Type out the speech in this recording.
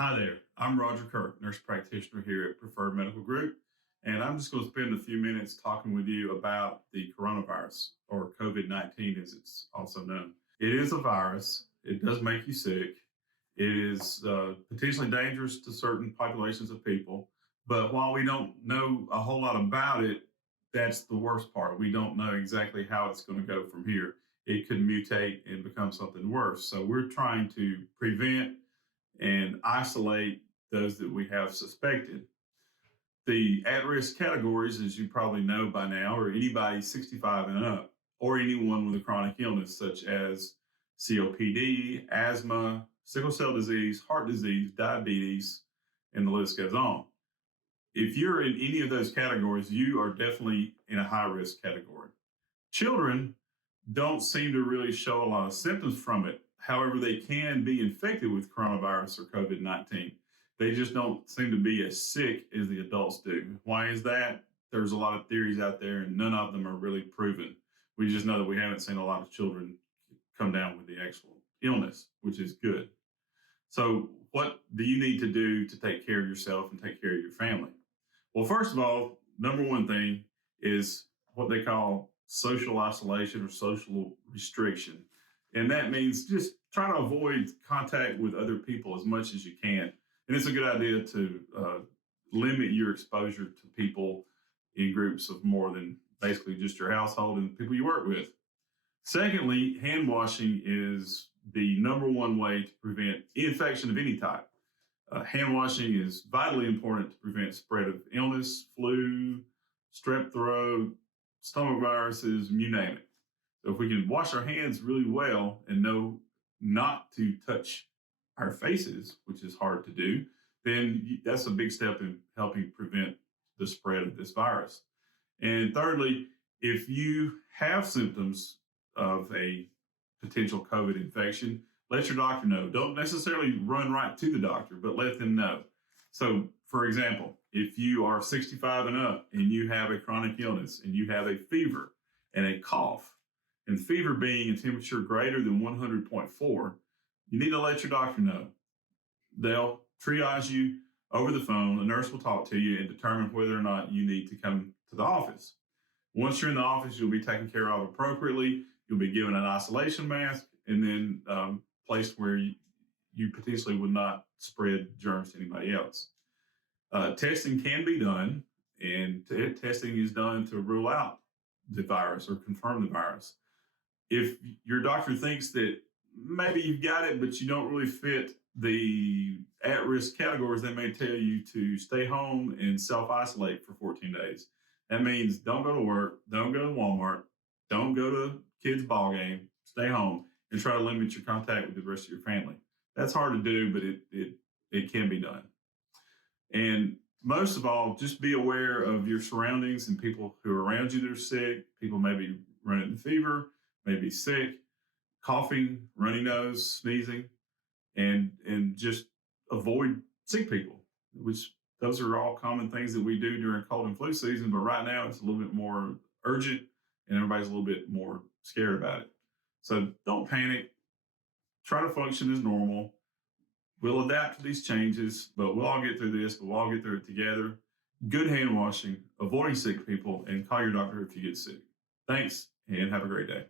Hi there. I'm Roger Kirk, nurse practitioner here at Preferred Medical Group, and I'm just going to spend a few minutes talking with you about the coronavirus, or COVID 19 as it's also known. It is a virus, it does make you sick, it is potentially dangerous to certain populations of people. But while we don't know a whole lot about it, that's the worst part. We don't know exactly how it's going to go from here. It could mutate and become something worse. So we're trying to prevent and isolate those that we have suspected. The at risk categories, as you probably know by now, are anybody 65 and up, or anyone with a chronic illness such as COPD, asthma, sickle cell disease, heart disease, diabetes, and the list goes on. If you're in any of those categories, you are definitely in a high risk category. Children don't seem to really show a lot of symptoms from it. However, they can be infected with coronavirus or COVID 19. They just don't seem to be as sick as the adults do. Why is that? There's a lot of theories out there, and none of them are really proven. We just know that we haven't seen a lot of children come down with the actual illness, which is good. So, what do you need to do to take care of yourself and take care of your family? Well, first of all, number one thing is what they call social isolation or social restriction. And that means just try to avoid contact with other people as much as you can. And it's a good idea to limit your exposure to people in groups of more than basically just your household and people you work with. Secondly, hand washing is the number one way to prevent infection of any type. Hand washing is vitally important to prevent spread of illness, flu, strep throat, stomach viruses, you name it. So if we can wash our hands really well and know not to touch our faces, which is hard to do, then that's a big step in helping prevent the spread of this virus. And thirdly, if you have symptoms of a potential COVID infection, let your doctor know. Don't necessarily run right to the doctor, but let them know. So, for example, if you are 65 and up and you have a chronic illness and you have a fever and a cough, and fever being a temperature greater than 100.4, you need to let your doctor know. They'll triage you over the phone. The nurse will talk to you and determine whether or not you need to come to the office. Once you're in the office, you'll be taken care of appropriately. You'll be given an isolation mask and then placed where you potentially would not spread germs to anybody else. Testing can be done, and testing is done to rule out the virus or confirm the virus. If your doctor thinks that maybe you've got it, but you don't really fit the at-risk categories, they may tell you to stay home and self-isolate for 14 days. That means don't go to work, don't go to Walmart, don't go to kids' ball game, stay home and try to limit your contact with the rest of your family. That's hard to do, but it can be done. And most of all, just be aware of your surroundings and people who are around you that are sick. People may be running the fever, may be sick, coughing, runny nose, sneezing, and just avoid sick people, which those are all common things that we do during cold and flu season. But right now it's a little bit more urgent and everybody's a little bit more scared about it. So don't panic. Try to function as normal. We'll adapt to these changes, but we'll all get through this, but we'll all get through it together. Good hand washing, avoiding sick people, and call your doctor if you get sick. Thanks, and have a great day.